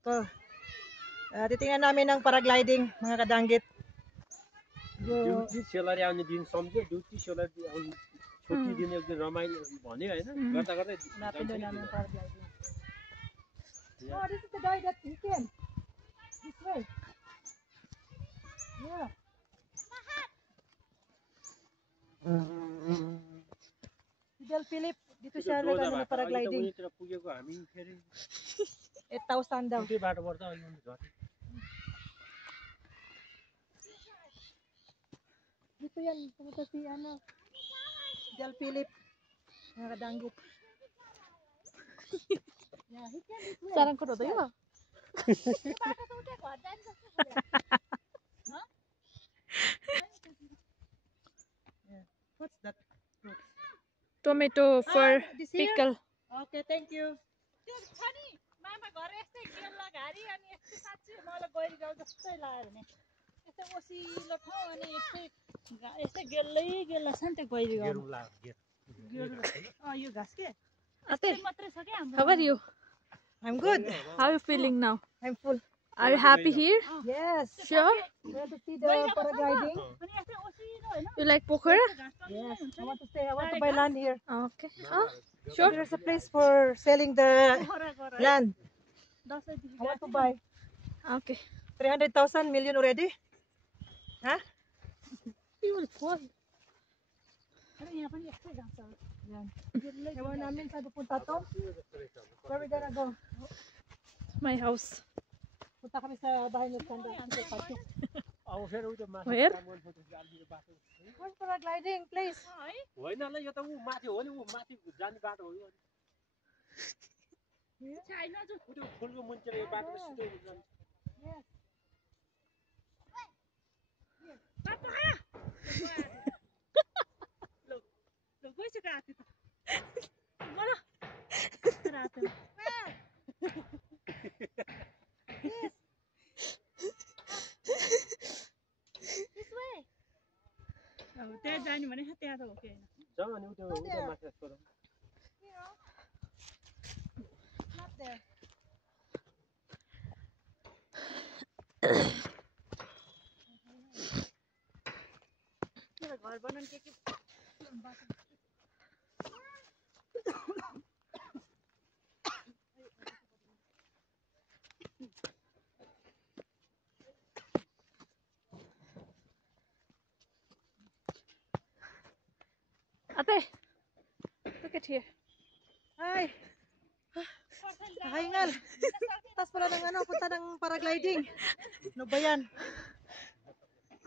Ito. Titingnan namin ng paragliding, mga kadanggit. Duty salary आउने दिन सम्झ्यो ड्युटी सेलरी आउने छुट्टी दिन एक दिन रमाइलो भन्यो होइन गर्दा गर्दै Hanapin doon namin yung paragliding. Oh, this is the guy that he came. This way. Yeah. Del Philip, dito siya nag paragliding. पुगेको हामी फेरि 8,000 daw. कुनै बाटो पर्छ अनि झन् Dito yan, pumunta si Del Philip. Mga kadanggit. Yeah, he came this way. Sarang ko to yun. What's that? Tomato for This here? pickle. Okay, thank you. मामा घर यस्तै गेल्ला घारी अनि यस्तै साँच्चै मलाई गहिरो गाउँ जस्तै लाग्यो भने यस्तै ओसिलो ठाउँ अनि यस्तै गेल्लै गेल्ला छ नि त गहिरो गाउँ यो घाँस के Ate, मात्रै छ क्या हाम्रो how are you? I'm good. How are you feeling now? I'm full. Are you happy here? Yes. Sure? We have to see the paragliding. अनि यस्तै ओसिलो हैन You like pokhara? Yes. I want to stay. I want to buy land here. Okay. Oh, Sure. There's a place for selling the land. दसैँदेखि I want to buy. okay. 300,000 million already. Huh? You will fall. अरे यहाँ पनि यस्तै घाँस छ Yan. Ewan namin saan pupunta to. Where we gonna go? My house. Punta kami sa bahay ni Sandra. अब फेरि उता माथि Where? बाटो Where's paragliding place? होइन ल यो त ऊ माथि हो नि ऊ माथि जाने बाटो हो यो छैन जो त्यो फुलको मुन्चेर यो बाटो सिधै जान्छ Yes. ल गइसक्यो हात्ती त बोल रातो अब त्यहाँ जाने भने त्यहाँ त हो कि होइन जाउँ अनि उता उता माथि सोधौँ Not there. घर बनाउनु के Ate, look at here. Ay. Nakahingal. Taas pala ng punta ng paragliding. Ano ba yan?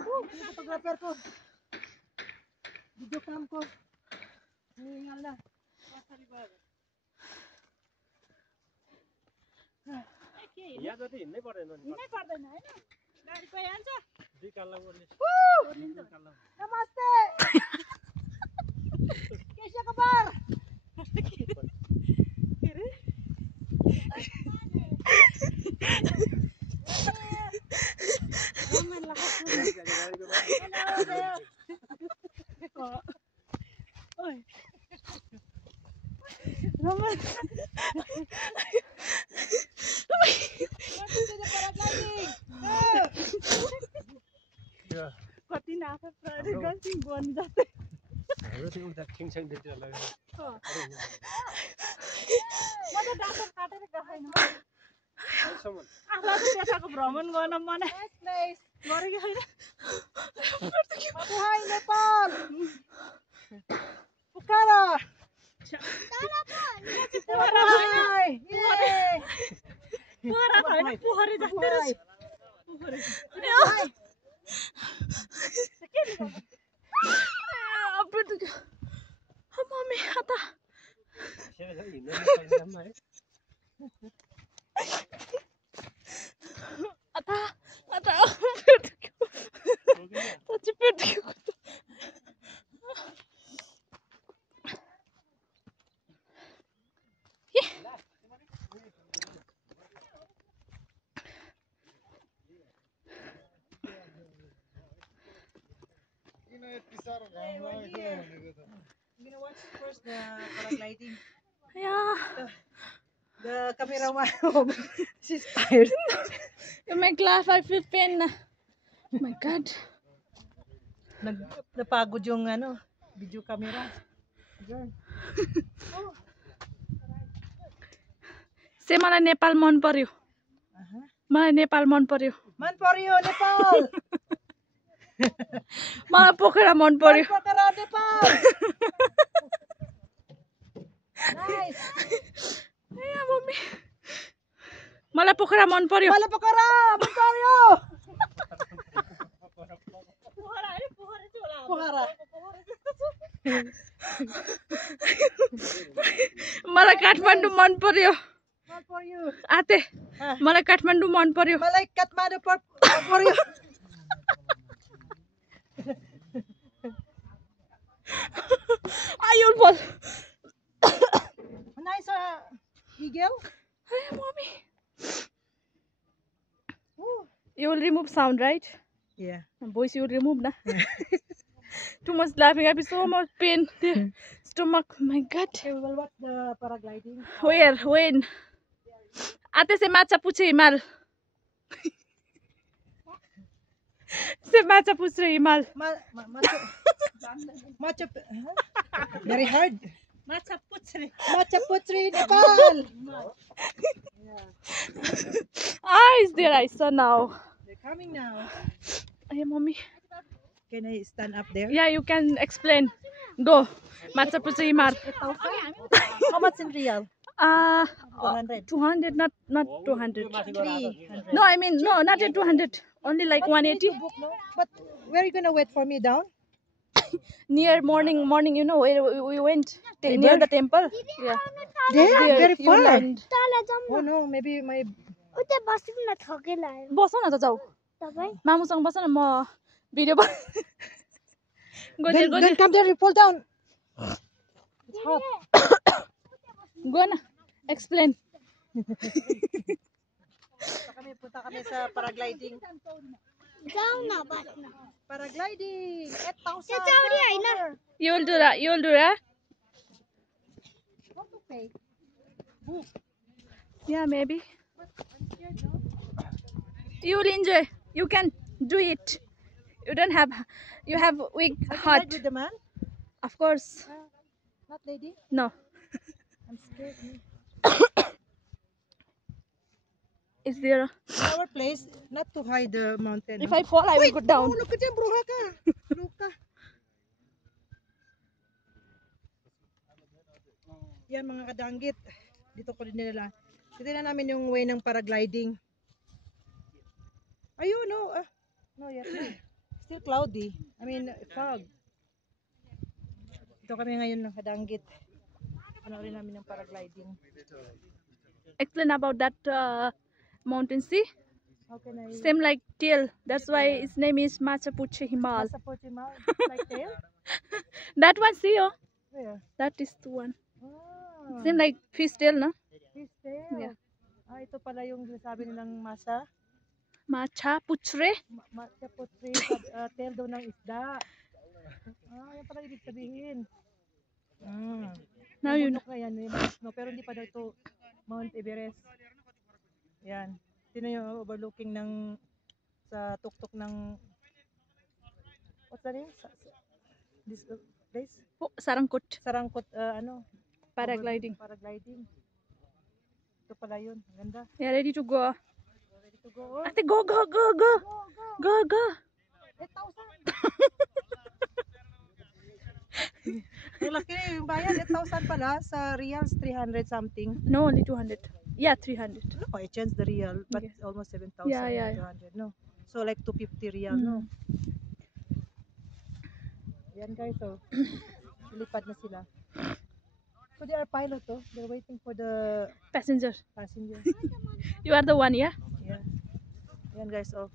Yung photographer ko. Video cam ko. Nakahingal na. यहाँ जति हिँड्नै पर्दैन नि हिँड्नै पर्दैन होइन गाडी गइहाल्छ 2 काल्ला ओर्ने Namaste! Kesya kabar! कति नाफा गल्ती गर्नु जस्तै हाम्रो त्यो उता खिङसाङ त्यतिर लाग्यो म त डाक्टर काटेर गएन अहिलेसम्म आफूलाई त त्यताको भ्रमण गर्न मन Nice place! गरेको होइन Mabuhay Nepal! Pukara! Mabuhay! Yay! पोखरा होइन पोखरी जस्तै रहेछ पोखरी Mabuhay! Oh, mommy, ata. हिँड्न नसक्दा है Ata, ata. Touch it. I'm gonna watch first the paragliding. Yeah. The cameraman, she's tired. You make laugh, I feel pain na. Oh my God. Napagod yung ano, video camera. Diyan. Say मलाई नेपाल मन पर्यो. मलाई नेपाल मन पर्यो. Man for you, Nepal! मलाई पोखरा मन पर्यो. Pokhara, Nepal! Nice! Yeah, mommy. मलाई पोखरा मन पर्यो. Mala Pokhara! Man for you! Pokhara. मलाई काठमाडौँ मन पर्यो. Man for you. आते. मलाई काठमाडौँ मन पर्यो. Malay Kathmandu for you. You'll fall. Nice eagle. Hey, mommy. Ooh. You will remove sound, right? Yeah. Voice you will remove, na? Too much laughing. I have so much pain. There. Stomach. My God. Okay, we will watch the paragliding. Where? When? Ate se macha puche himal. Se macha puche himal. Macha, very hard. Macha Puchri. Macha Puchri, Nepal. Is there? I saw now. They're coming now. Hey, mommy. Can I stand up there? Yeah, you can explain. Go. Macha puche himal. How much in real? 200. 200, not 200. 300. No, I mean, no, not at 200. Only like 180. No? But where are you gonna wait for me down? Near morning, you know, where we went. Near the temple. Yeah. There, very you far. land. Oh no, maybe my. बसौ न त जाऊ मामुसँग बस न म video Then come there, you fall down. It's hot. Go न explain. Punta kami sa paragliding. Paragliding. 8,000. You will do that. You will do that. What to pay? Yeah, maybe. You will enjoy. You can do it. You don't have. You have weak Ride heart. with the man? Of course. Not lady? No. I'm scared. Is there? Our place, not to hide the mountain. If I fall, I will go down. Oh, look at them, bruha ka. Luka. Yan mga kadanggit. Dito ko din nila. Titignan namin yung way ng paragliding. Ayun, no. No, yet. Still cloudy. I mean, fog. Dito kami ngayon ng kadanggit. Panoorin namin yung paragliding. Explain about that mountain. See? How can I... Same like tail. That's why its name is Macha Puche Himal. Support him out? Like tail? That one, see? Oh, Where? that is the one. Ah, Same like fish tail, no? fish tail. Yeah. Ito pala yung sinasabi nilang masa. Macha Puchre. Masa putri, tail daw ng isda. Yan pala ibig sabihin. Now you know. Bundok na yan, no, pero hindi pa daw ito Mount Everest. Yan. Sino yung overlooking ng sa tuktok ng what's the name? This place? Oh, Sarangkot. Sarangkot, Paragliding. Paragliding. Ito pala yun. Ganda. Yeah, ready to go. Ready to go. Ate, go, go, go, go. Go, go. 8,000. Ang laki yung bayan, 8,000 pala. Sa reals, 300 something. No, only 200. Yeah, 300. No, I changed the real, but Yeah. almost 7,000. Yeah, yeah. 200, no? So like 250 real, no? Yan guys, so lipad na sila. So they are pilot, oh. They're waiting for the Passenger. passenger. You are the one, yeah? Yeah. Yan guys, oh.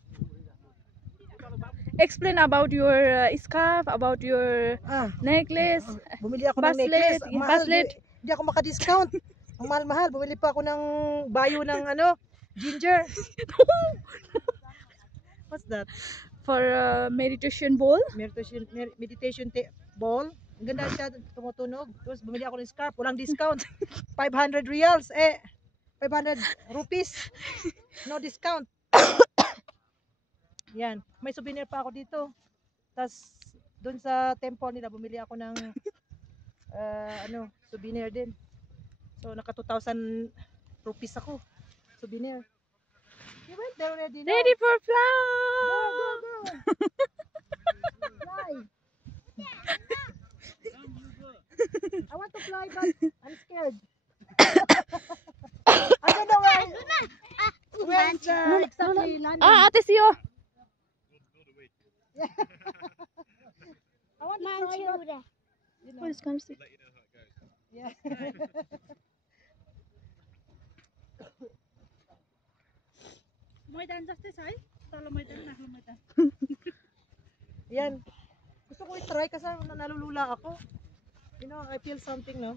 Explain about your scarf, about your necklace. Bumili ako ng Bracelet, necklace. yeah, Mahal, bracelet. Hindi ako maka-discount. Ang mahal-mahal. Bumili pa ako ng bayo ng ginger. What's that? For meditation bowl. Meditation ball. Ang ganda siya, tumutunog. Tapos bumili ako ng scarf, walang discount. 500 reals. 500 rupees. No discount. Yan. May souvenir pa ako dito. Tapos, dun sa temple nila, bumili ako ng souvenir din. So, naka 2,000 rupees ako. Souvenir. You went there already, no? Ready for Go, flight! go, go. Fly. I want to fly, but I'm scared. I don't know where is exactly landing. Ate Sio! I want to fly, but, you know, What is going on? yeah. मैदान जस्तै छ है तल मैदान माथि मैदान Yan. Gusto ko i-try kasi nalulula ako. You know, I feel something, no?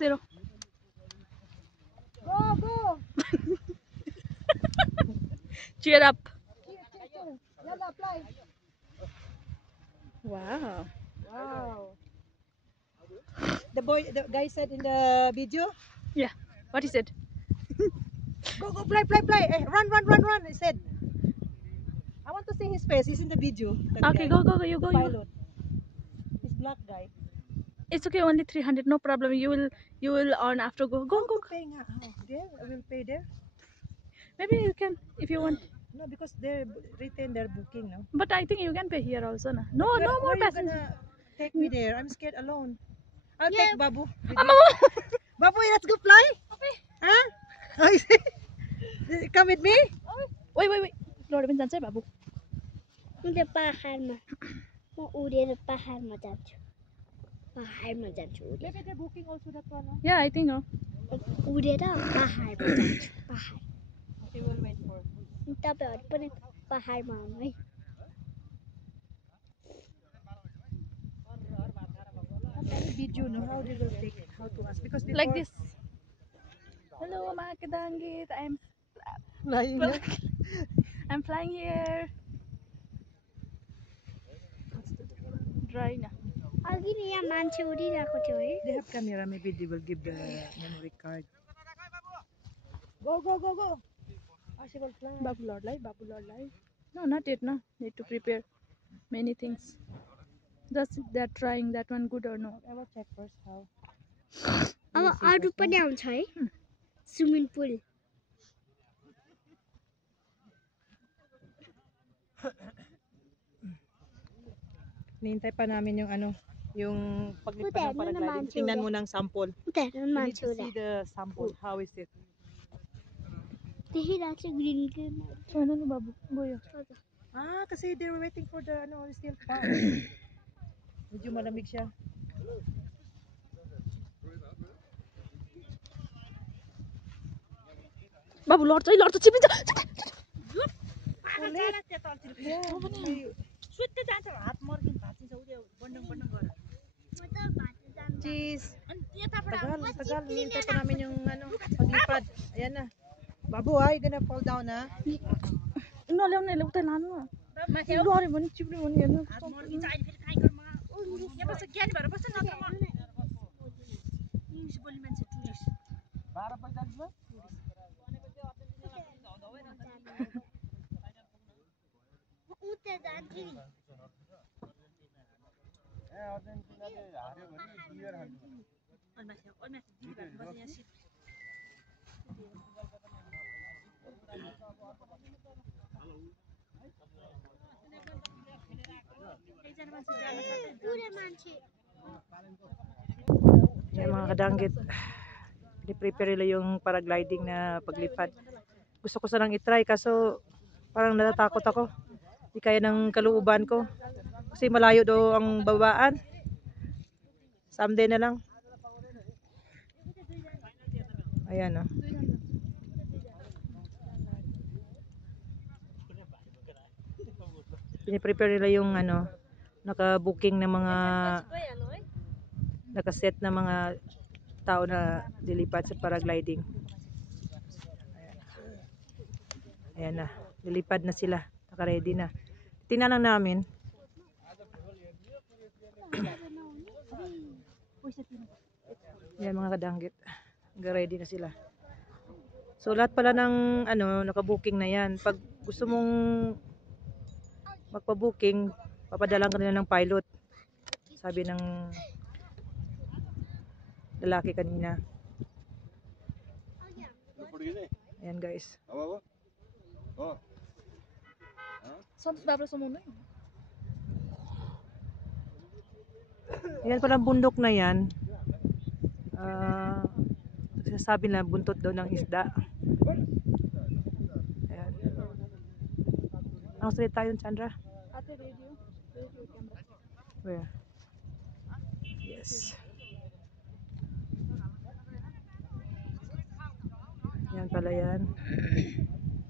Zero. Go, go! Cheer up. Cheer. Yalla, fly. Wow. Wow. The guy said in the video, Yeah. What is it? go, go, fly, fly, fly. Eh, run, he said. I want to see his face. He's in the video. that Okay, guy, go. You the go. You. pilot. This black guy. It's okay. Only 300. No problem. You will earn after. Go. How to pay nga? How? There? I will pay there? Maybe you can if you want. No, because they're written their booking, no? But I think you can pay here also. Na. No, Where- no more where you passengers. gonna take me there? I'm scared alone. I'll take Babu. with Mama. me. Babu, let's go fly. Okay. Huh? Come with me? Wait. Lord पनि जान्छ है बाबु. म त पाहाडमा म उडेर पाहाडमा जान्छु उडेर Maybe they're booking also that one. No? Yeah, I think. उडेर पाहाडमा जान्छु पाहाड Okay, we'll wait for it. तपाईहरु पनि पाहाडमा आउनु है Any video, no? How they will take it? How to ask? Because before, Like this. Hello, mga kadangit. flying. Yeah? I'm flying here. Dry na. अघि नि यहाँ मान्छे उडिरहेको थियो है They have camera. Maybe they will give the memory card. Go, go, go, go. Oh, she will fly. Babu Lord lai. No, not yet. No, need to prepare many things. Just they're trying that one good or no. I will check first how. अब अरु पनि आउँछ है swimming pool Nihintay pa namin yung yung paglipat ng Puti, ano paragliding. naman, Tingnan Jude? mo ng sample. उता We हेर्नु need मान्छे to उडा see the sample. How is it? देखिरहेको छ ग्रिन ग्रिन छैन नि बाबु गयो. Ah, kasi they were waiting for the still far. Medyo malamig siya. बाबु लड्छ है लड्छ चिपिन्छ. Yeah. सुत्दै जान्छ हात मर्किन भाँचिन्छ उयो बन्डङ गरेर Cheese. अनि यताबाट Tagal. Nihintay pa namin yung paglipad. Ayan na. Babu, ah, you're gonna fall down, ha? नल्याउनु यसले उतै लानु. माथि लड्यो भने चिप्ल्यो भने हेर्नु. हात मर्किन्छ अहिले फेरि काहीँ गर्मा यहाँ बस्छ ज्ञानी भएर बस्छ नत्र म इङ्ग्लिस बोल्ने मान्छे टुरिस्ट उता जान्छु नि अनि माथि दिदी भएर बस्छ यहाँ सिट एकजना मान्छे जान सक्दैन पुरै मान्छे Yan mga kadanggit. Piniprepare nila yung paragliding na paglipad. Gusto ko sanang itry kaso parang natatakot ako. Di kaya ng kalooban ko. Kasi malayo daw ang babaan. Someday na lang. Ayan, oh. Piniprepare nila yung naka-booking na mga nakaset na mga tao na lilipad sa paragliding. Ayan na, lilipad na sila, naka-ready na. Tingnan lang namin. Ayan mga kadanggit, naka-ready na sila. So lahat pala ng ano, naka-booking na 'yan. Pag gusto mong magpa-booking, papadalan ka nila ng pilot. Sabi ng lalaki kanina. Ayan guys. Santos Babra sumunod. Ayan palang bundok na yan. Sasabi na buntot daw ng isda. Ayan. Ang street tayo, Sandra? Ate radio camera. Where? Yes. Yan pala yan.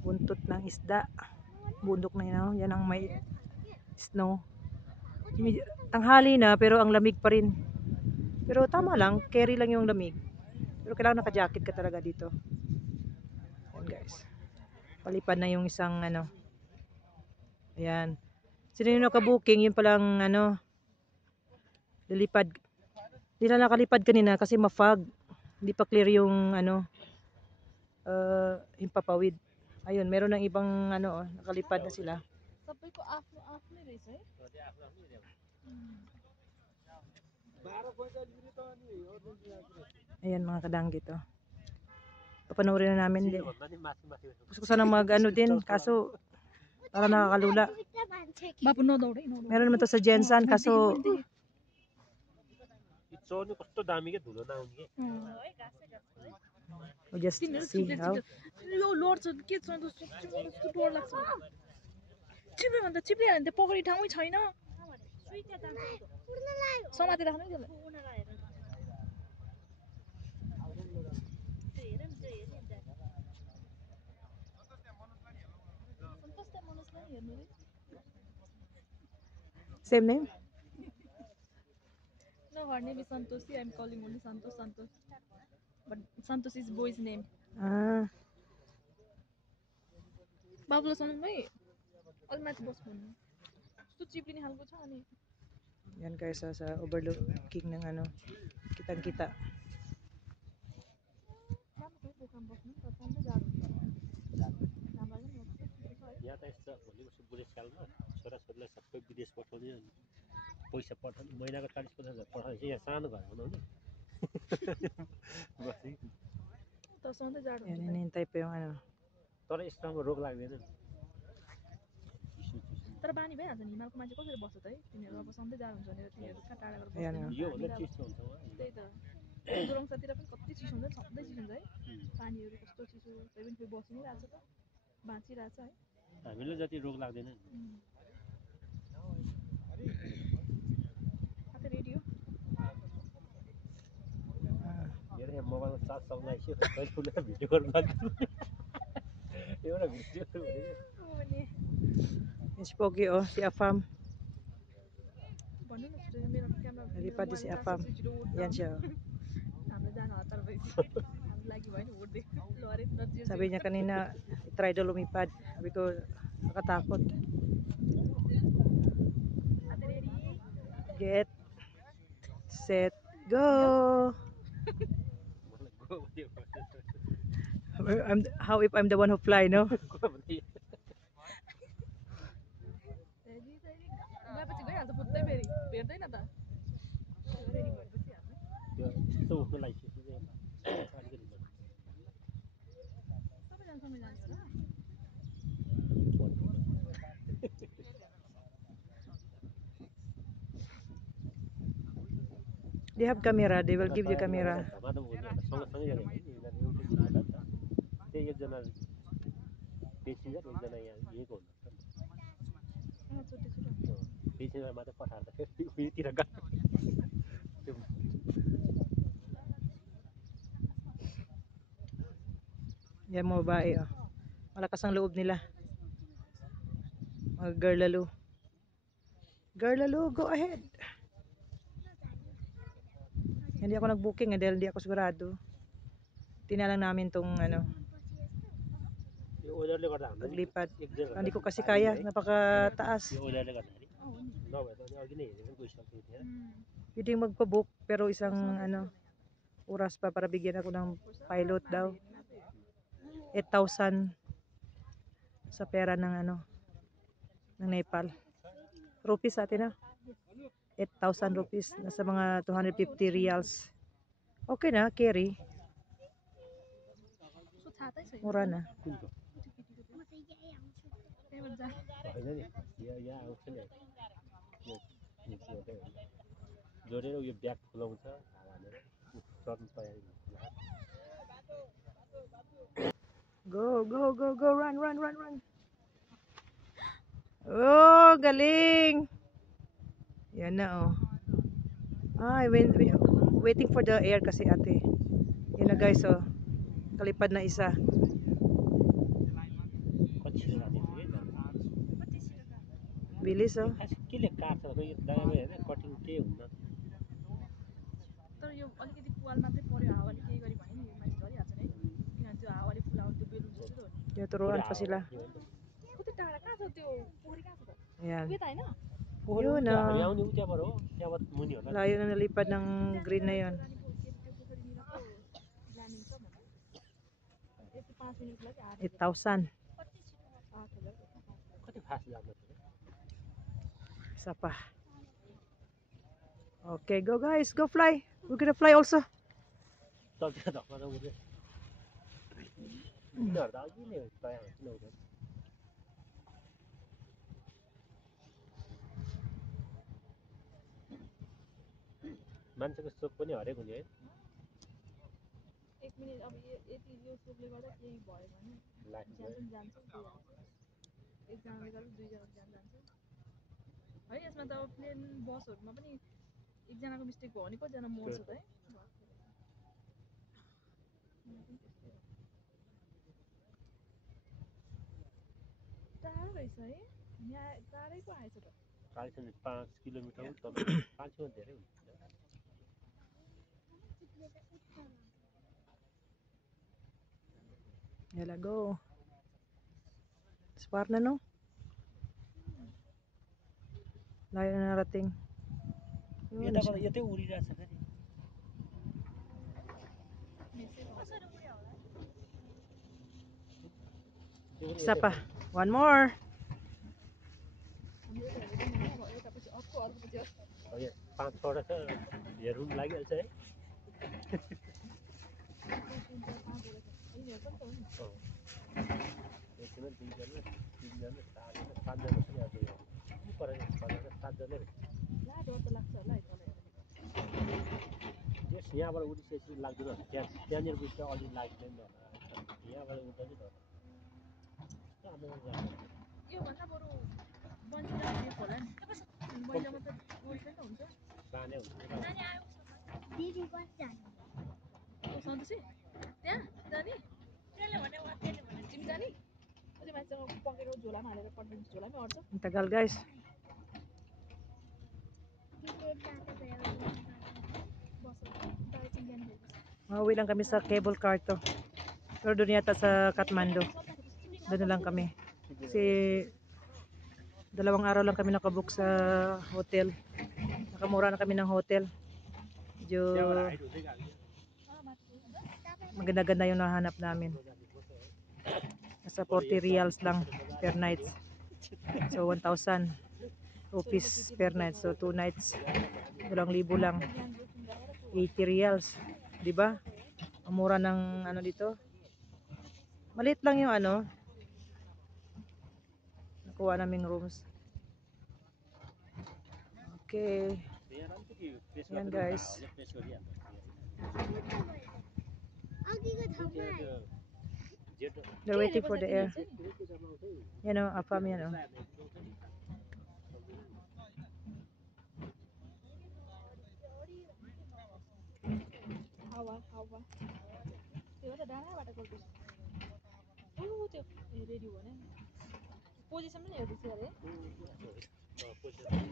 Buntot ng isda. Bundok na yan. Yan ang may snow. Tanghali na pero ang lamig pa rin. Pero tama lang, carry lang yung lamig. Pero kailangan naka-jacket ka talaga dito. Yan guys. Palipad na yung isang ano. Ayan. Sino yung naka-booking, yun palang ano, lilipad. Hindi na nakalipad kanina kasi ma-fog. Hindi pa clear yung ano, himpapawid. Ayun, meron ng ibang ano, nakalipad na sila. सबैको आफ्नो आफ्नै रहेछ है Ayan mga kadanggit oh. Papanoorin na namin din. भन्दा नि माथि माथि Gusto ko sana mag ano din, kaso para nakakalula. बाबु नदौडै नदौड Meron naman to sa Jensen, kaso चढ्नु कस्तो दामी के धुलो नआउने के we just see how. यो लड्छ के छ कस्तो डर लाग्छ चिप्ले भन्दा चिप्ले हाल्यो भने त पकडी ठाउँै छैन समाते राख्नु नि त्यसलाई Same name? No, her name is Santoshi. I'm calling only Santosh. But Santosh is boy's name. Ah, बाबुलाई सुन्नुमै अलि माथि बस भन्नु कस्तो चिप्लिने खालको छ अनि yan guys sa overlooking ng ano, kitang-kita. राम्रो हो काम बस्नु तर सधैँ जाडो हुन्छ राम्रो नि यहाँ त यस्तो भोलि उसो बुढेसकालमा छोराछोरीलाई सबै विदेश पठाउने अनि पैसा पठाउने महिनाको 40-50 हजार पठाएपछि यहाँ सानो घर बनाउने बस्ने तर सधैँ जाडो Yan, हुन्छ hinihintay pa yung ano. तर यस्तोमा रोग लाग्दैन नि तर बानी भइहाल्छ नि हिमालको मान्छे कसरी बस्छ त है तिनीहरू अब सधैँ जाडो हुन्छ भनेर तिनीहरू कहाँ टाढा गएर Ayan, बस्दैन योभन्दा चिसो हुन्छ उहाँ त्यही त जोरङसातिर पनि कति चिसो हुन्छ सधैँ चिसो हुन्छ है पानीहरू कस्तो चिसो तै पनि फेरि बसि नै रहेछ त बाँचिरहेछ है हामीले जति रोग लाग्दैन नि आते रेडियो हेर यहाँ मोबाइलमा चार्ज सक्न आइसक्यो कहिले भिडियो गर्नु लाग्यो एउटा भिडियो भनेको अनि Yung si Pogi oh, si Afam. भन्नु न छिटो मेरो camera Nalipad din si Afam. Yan siya oh. हाम्रो जान हतार भइसक्यो हाम्रो लागि भयो नि उड्दै ल अरे नजिक Sabi niya kanina, try daw lumipad. Sabi ko, nakatakot. आते ready Get, set, go! How if I'm the one who fly, no? Ready ready गएपछि गइहाल्छ फुत्तै फेरि भेट्दैन त रेडी भएपछि हाल्नु त्यो यस्तो उठ्नु लागिसकेपछि चाहिँ अलिकति सबैजना सँगै जान्छ ल They have camera, they will give you camera. सँगसँगै जाने भयो नि यिनीहरू एउटै ग्रुप होला नि त त्यही एकजना पेसेन्जर एकजना यहाँ यहीँको हुनुहुन्छ छुट्टी छुट्टी पेसेन्जर मात्रै पठाएर त फेरि उयोतिर गयो Yan mga babae oh. Malakas ang loob nila. Mga girl lalo. Girl lalo, go ahead. Hindi ako nag-booking dahil hindi ako sigurado. Tinalang namin tong ano, यो ओजरले गर्दा हाम्रो paglipat. एकजना Hindi ko kasi kaya, napakataas. यो ओजरले गर्दाखेरि नभए त अनि अघि नै हेरेर गइसक्थ्यो थिएन Pwede magpa-book pero isang ano, oras pa para bigyan ako ng pilot daw. 8,000 sa pera ng ano, ng Nepal. Rupees atin na. 8,000 rupees. Nasa mga 250 reals. Okay na, carry. So थाहा त छैन Mura na. कुनको त्यहाँबाट जा होइन नि यहाँ आउँछ नि यो जोडेर जोडेर यो ब्याग फुलाउँछ हालेर चढ्नु तयारी हुन्छ Go, go, go, go. Run, run, run, run. Oh, galing. Yan na, oh. Ay, waiting for the air kasi ate. Yan na guys, oh. Kalipad na isa. कति छिटो Bilis, oh. खास केले काट्छ खै यो दायाँमा हेर्ने कटिङ के हुन्न तर यो अलिकति पुवाल मात्रै पर्यो हावाले केही गरी भने नि माथि झरिहाल्छ नि किनभने त्यो हावाले फुलाउने त्यो बेलुन जस्तो हो नि Yung turuan pa sila. कति टाढा कहाँ छ त्यो पोखरी कहाँ छ त Yan. उयो त होइन Yun, oh. हामी आउने उताबाट हो त्यहाँबाट मुनि होला Layo na nalipad ng green na yun. Landing छ भने यति 5 मिनटको लागि 8,000. 8,000 कति फास्ट जान्छ Isa pa. Okay, go guys. Go fly. We're gonna fly also. चल्छ धक्का उठ्यो यिनीहरू त अघि नै तयार किन हुँदैन मान्छेको सोख पनि हरेक हुने है 1 मिनट अब यति यो सोपले गर्दा केही भयो भने लाग्छ ज्यान पनि जान्छ एकजनाले गर्दा दुईजना ज्यान जान्छ है यसमा त अब प्लेन बसहरूमा पनि एकजनाको मिस्टेक भयो भने कतिजना मर्छ त है टाढो रहेछ है यहाँ टाढै पो आएछ त कालसँग 5 किलोमिटर हो तर 5 किलोमिटर धेरै हुन्छ Yala, go. Spar na, no? Layo na narating. Yun na यताबाट siya. यतै उडिरहेछ फेरि Isa pa. One more. यतापछि अर्को अर्कोपछि अर्को 5 6 छ हेर्नु पनि लागिहाल्छ है यिनीहरू पनि त हो नि एकजना दुईजना तिनजना चारजना पाँचजना पनि आज यो परेन 6जना 7जना ला डर त लाग्छ होला है तल हेरेर यस यहाँबाट उडिसकेपछि लाग्दैन त्यहाँनिर गएपछि अलि लाग्दैन यहाँबाट उड्दा चाहिँ डर योभन्दा बरु बन्जी जम्पिङ होला नि मैलामा त उल्टै त हुन्छ बाने हुन्छ दिदी कहाँ जाने सन्तोषी त्यहाँ जाने तिमी जाने अझै मान्छेसँग पकेर झोलामा हालेर पठाइदिन्छ झोलामै अट्छ Ang tagal, guys. बस दार्जिलिङ जाने Mauwi lang kami sa cable car to. Pero doon yata sa Kathmandu. Doon na lang kami. Kasi 2 araw lang kami nakabook sa hotel. Nakamura na kami ng hotel. Medyo maganda-ganda yung nahanap namin. Nasa 40 reals lang per night. So 1,000 rupees per night. So 2 nights. 2,000 lang. 80 reals. Diba? Ang mura ng ano dito. Maliit lang yung ano. Nakuha naming rooms. Okay. Yan guys. अघिको ठाउँमा They're waiting for the air. Yan o, afam yan o. हावा हावा त्यो त डाँडाबाट गर्दैछ त्यो रेडी हो भने पोजिसन पनि हेर्दैछ अरे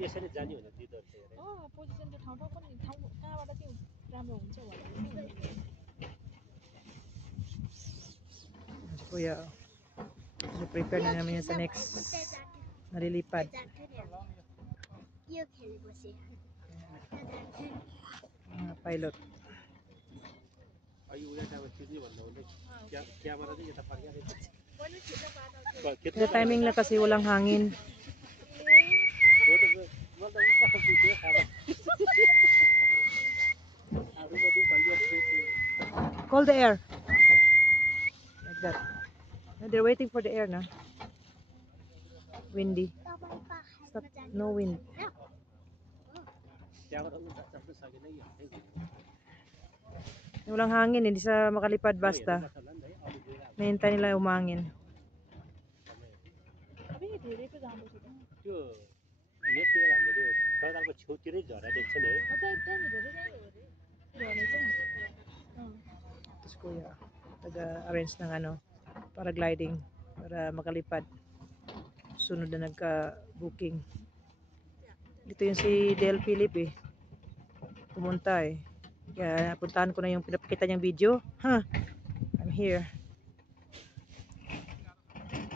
यसरी जाने भनेर दिँदो रहेछ अरे पोजिसन त्यो ठाउँ ठाउँ पनि ठाउँ कहाँबाट चाहिँ राम्रो हुन्छ भनेर Kuya, prepare na namin yan sa next nalilipad. यो खेलेपछि Mga pilot. अहिले उयो टाइममा खिच्ने भन्दा हुँदै क्यामेरा चाहिँ यता फर्किहाल्यो पनि छिटो पार्दा The timing lang kasi walang hangin. Call the air. Like that. They're waiting for the air na. Windy. Stop. No wind. Walang hangin, hindi sa makalipad basta. Nahintay nila umangin. अब यो धेरै पो जाँदैछ त त्यो नेटतिर हाम्रो त्यो खडकाको छेउतिरै झरा देख्छ नि है त्यहाँनिर चाहिँ गर्ने चाहिँ Tapos kuya, nag-arrange ng ano, paragliding para makalipad. Sunod na nagka-booking. Dito yung si Del Philip eh. Pumunta eh. Kaya puntahan ko na yung pinapakita niyang video. Ha? I'm here.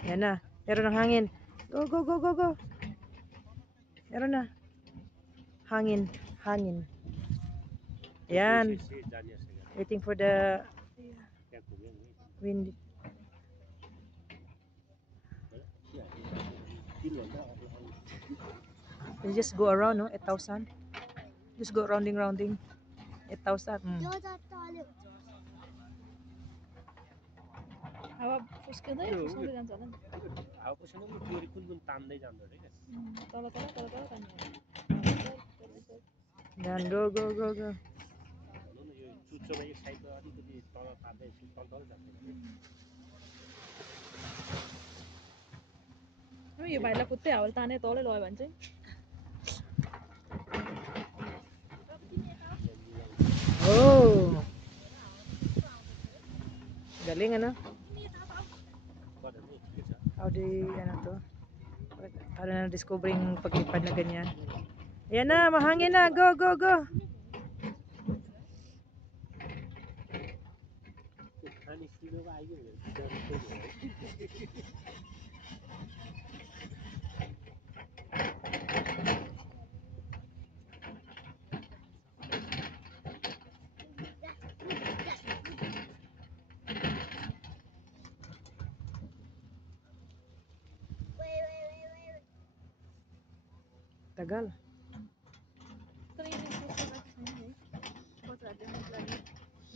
Yan na. Meron ng hangin. Go, go, go, go, go. Meron na. Hangin. Hangin. Ayan. Waiting for the wind. You just go around, no? 8,000. Just go rounding. 8,000. हावा फुस्किँदै फुस्किँदै जान्छ होला नि हावापछि नै डोरी कुन तान्दै जान्छ अरे क्या तल तल तान्नु Yan, go, go, go, go. भनौँ न यो चुच्चोमा एक साइडमा अलिकति तल पार्दै तल जान्छ यो भाइलाई कुत्तै हावाले ताने तलै लग्यो भने चाहिँ Oh. Galing ano? How do you, ano to? Para na discovering paglipad na ganyan. Ayan na, mahangin na. Go, go, go. खाने सिलोमा आइयो भने Tagal. तर यो कस्तो छैन है बच्चाहरूले मन लाग्यो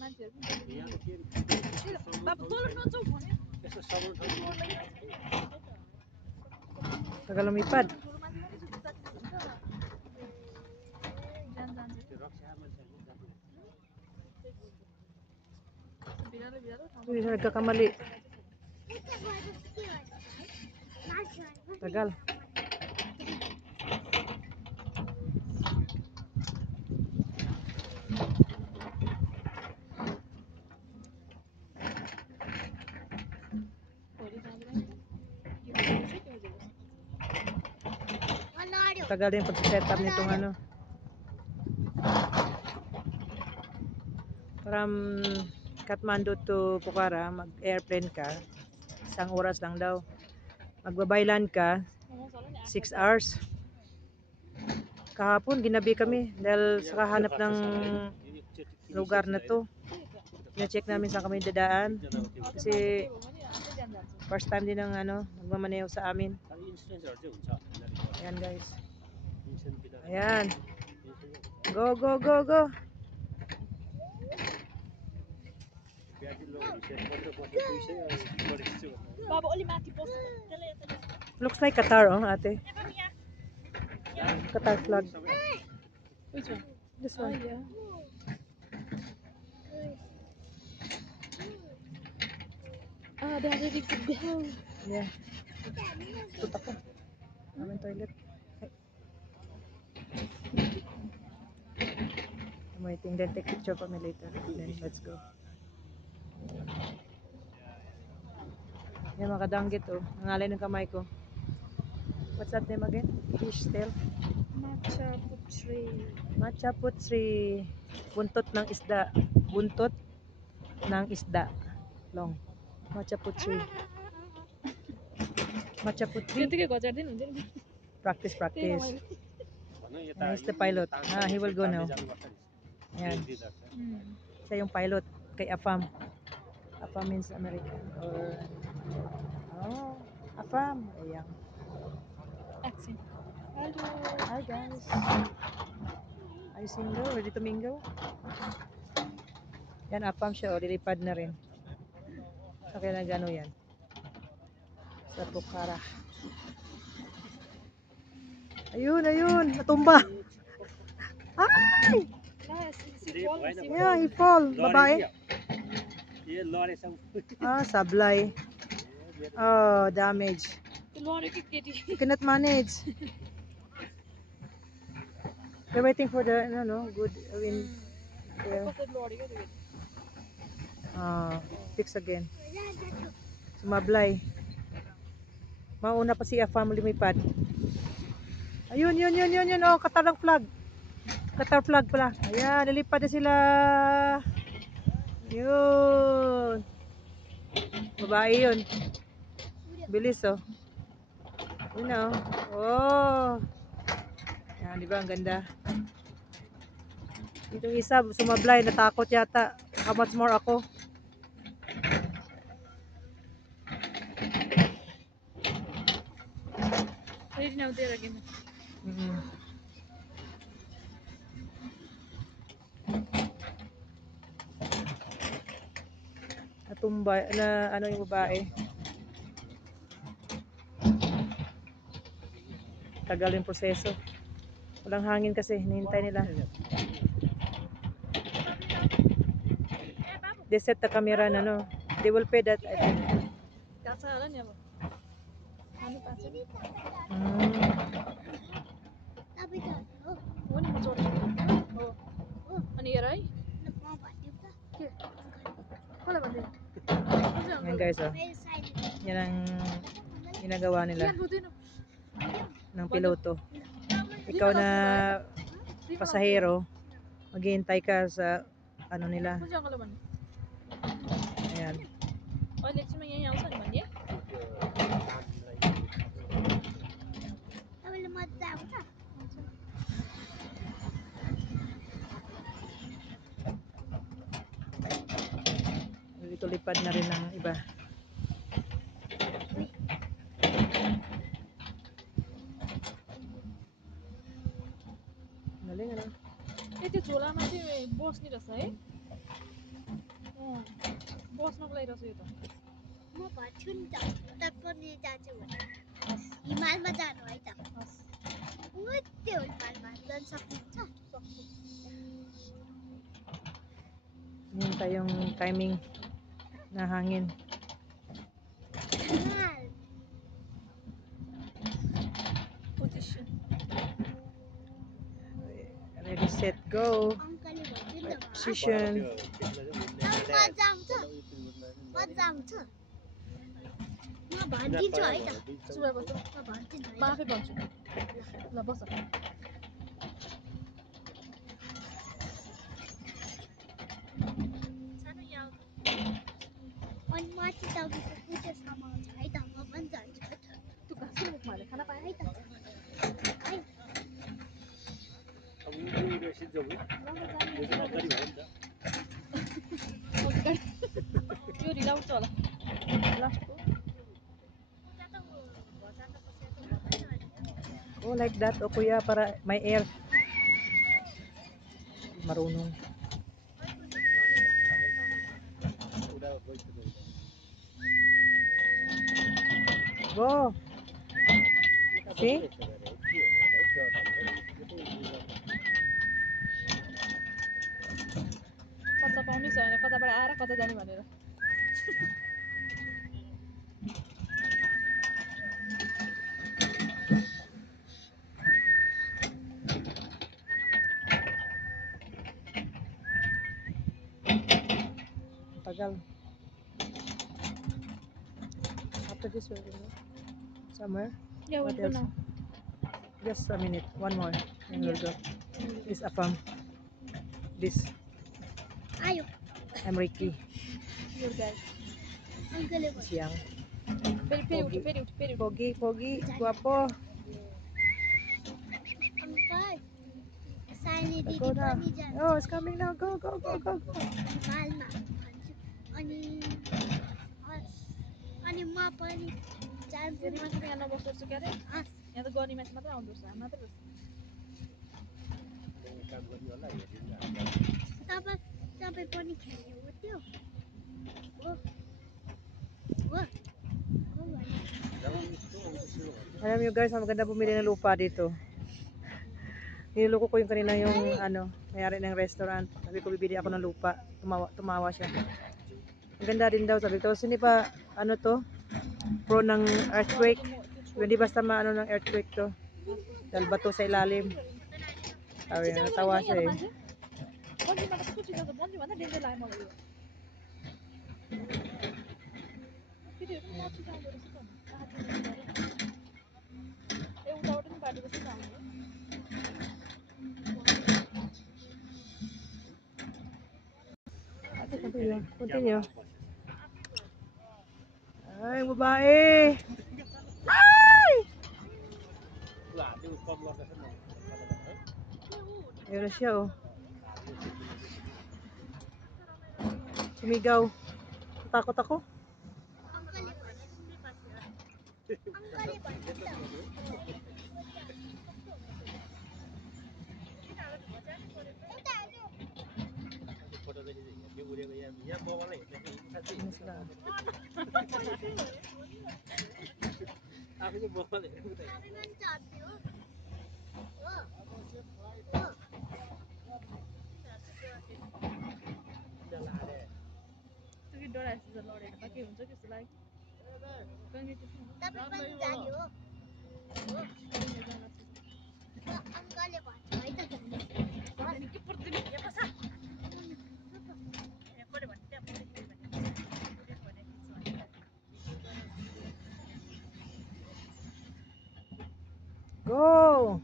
मान्छेहरू यहाँ के बाबु तल नचौ भन्यो यसो सबल ठाउँ Tagal lumipad. ठुलो मान्छे पनि जुत्ता हुन्छ जान जान्छ त्यो रक्षा मान्छेहरूले जानु बिरालो ठाउँ Uy, nagkakamali. Tagal. भोलि जाँदैन के भन्छ के बुझेको Tagal din pag-set up nitong ano. From Kathmandu to Pokhara, mag-airplane ka. 1 oras lang daw. Magbabaylan ka, 6 hours. Kahapon, ginabi kami dahil sa kahanap ng lugar na to. Na-check namin saan kami dadaan. Kasi first time din ng ano, magmamaneho sa amin. इन्सुरेन्सहरू चाहिँ हुन्छ Ayan guys. Insurance बिना Ayan. Go, go, go, go. ब्याज लो पत्र पैसै बढेको छु बाबु अलि माथि पस्छ त्यसले यता Looks like Qatar, oh, ate. Qatar flag. which one This oh one. yeah they have a big bell Yeah. Tutak ko. Namin toilet. Ay. I'm waiting. Then take picture for me later. Then let's go. Yan, makadanggit oh. Nangalay ng kamay ko. What's that name again? Fish tail? matcha putri Matcha putri. Buntot ng isda. Buntot ng isda. Long. Matcha putri. Matcha putri. त्यतिकै घचार्दिनु हुन्थ्यो नि Practice, practice. भनौँ He's the pilot. Ah, he will go now. Yan. दिँदा Siya yung pilot. kay Afam. Afam means American or Afam. Ayan. Accent. Hi guys. Are you single? Ready to mingle? Yan, Afam siya. O, lilipad na rin. Okay na gano yan. Sa Pokhara. Ayun, ayun. Natumba. Ay! Yeah, he fall. Babae. ये लॉरी सब Sablay. Oh, damage. Katie Cannot manage. We're waiting for the, good wind. Yeah. Fix again. Sumablay. Mauna pa si Afam lumipad. Ayun, yun. Oh, katarang flag. Qatar flag pala. Ayan, nalipad na sila. Yun. Babae yun. Bilis oh. Yun na oh. Oh. Yan, di ba? Ang ganda. Itong isa, sumablay. Natakot yata. How much more ako? Ready now there again. Natumba na ano yung babae. Tagal yung proseso. Walang hangin kasi, hinihintay nila. They set the camera na no. They will pay that I think. Kasalan niya ba? Ano pa siya? Wala mo sorry. Oh. Ano yaray? Wala ba din? Yan guys oh. Yan ang ginagawa nila Yan buti no. ng piloto. Ikaw na pasahero, maghihintay ka sa ano nila. Kung siya kalaman. Ayan. Oh, let's say mangyayang saan man yan? Dito lipad na rin ng iba. Galing ano? त्यो झोलामा चाहिँ बस्ने रहेछ है बस्नको लागि रहेछ यो त म भन्छु नि त उत्तर पनि जान्छु भने हिमालमा जानु है त त्यो हिमालमा जान सक्नुहुन्छ Hintay yung timing na hangin. Position Ready, set, go. अङ्कलले भन्छु नि त Position. म जाउँछु म भनिदिन्छु है त सुवाई बस्छ म भनिदिन्छु म आफै भन्छु ल बस अनि माथि तपाईँको पूजा सामान छ है त म पनि जान्छु है त त्यो घाँसको मुखमा हालेर खाना पाएँ है त है अब यो रेसिट जाऊ यो जानकारी भयो नि त यो ढिला उठ्छ होला लास्टको Oh, like that. O kuya, para may air. Marunong. उडा गइसक्यो Go. See? कता पाउनै छैन कताबाट आएर कता जाने भनेर Tagal. After this, we'll go somewhere. या What will go else? Now Just a minute. One more. Then we'll go. This Afam. This. आयो I'm Ricky. यो गाइस अङ्कलले This young. फेरि फेरि उठ्यो फेरि उठ्यो फेरि Pogi, Pogi. Guapo. अङ्कल साइली दिदी Go na. पनि जान्छ Oh, it's coming now. Go, go, go, go, go. हिमालमा अनि अनि म पनि जान्छु फेरि मान्छे त यहाँ नबस्दो रहेछ क्यारे हस् यहाँ त गर्ने मान्छे मात्रै आउँदो रहेछ हामी मात्रै बस्छ काम गर्ने होला हेरिदिनु तपाईँ पनि खेल्ने हो त्यो हो हो Alam nyo guys, maganda bumili ng lupa dito. Niloloko ko yung kanina yung mayari ng restaurant. Sabi ko bibili ako ng lupa. Tumawa siya. Maganda din daw sabi ko. Hindi pa to? Pro ng earthquake. Hindi basta maano ng earthquake to. Dahil bato sa ilalim. Sabi nga, natawa siya eh. बन्जीमा त कस्तो चिज बन्जी भन्दा डेन्जर लाग्यो मलाई यो केटीहरू पनि नचिजाउँदो रहेछ त ए उताबाट पनि बाटो जस्तो आउँछ Continue. Ay, babae. Ay! Ayun na siya, oh. Sumigaw. Takot ako. ang kaliban dito Ano sila? आफैले बोल्दै हामी पनि जान्थ्यो हो त्यो कि डराएछ लडेर त के हुन्छ त्यस्तो लाग्यो तपाईँ पनि जाने हो अङ्कलले भन्नु है त जाने के पर्दैन यहाँ बसा Go!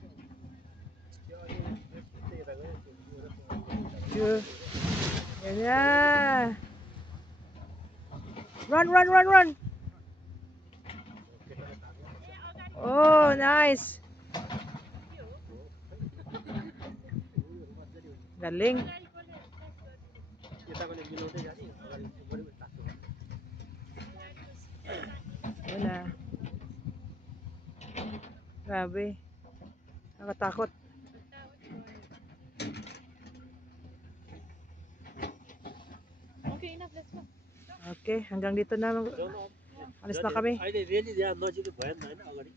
Yan na. Run, run, run, run. Oh, nice. Galing. यताबाट मिलाउँदै जाने अगाडि बढी तातो Yun na. Grabe. Nakatakot. Okay, enough, let's go. Okay, hanggang dito na. Alis na kami. अहिले रेली यहाँ नजिकै भएन होइन अगाडि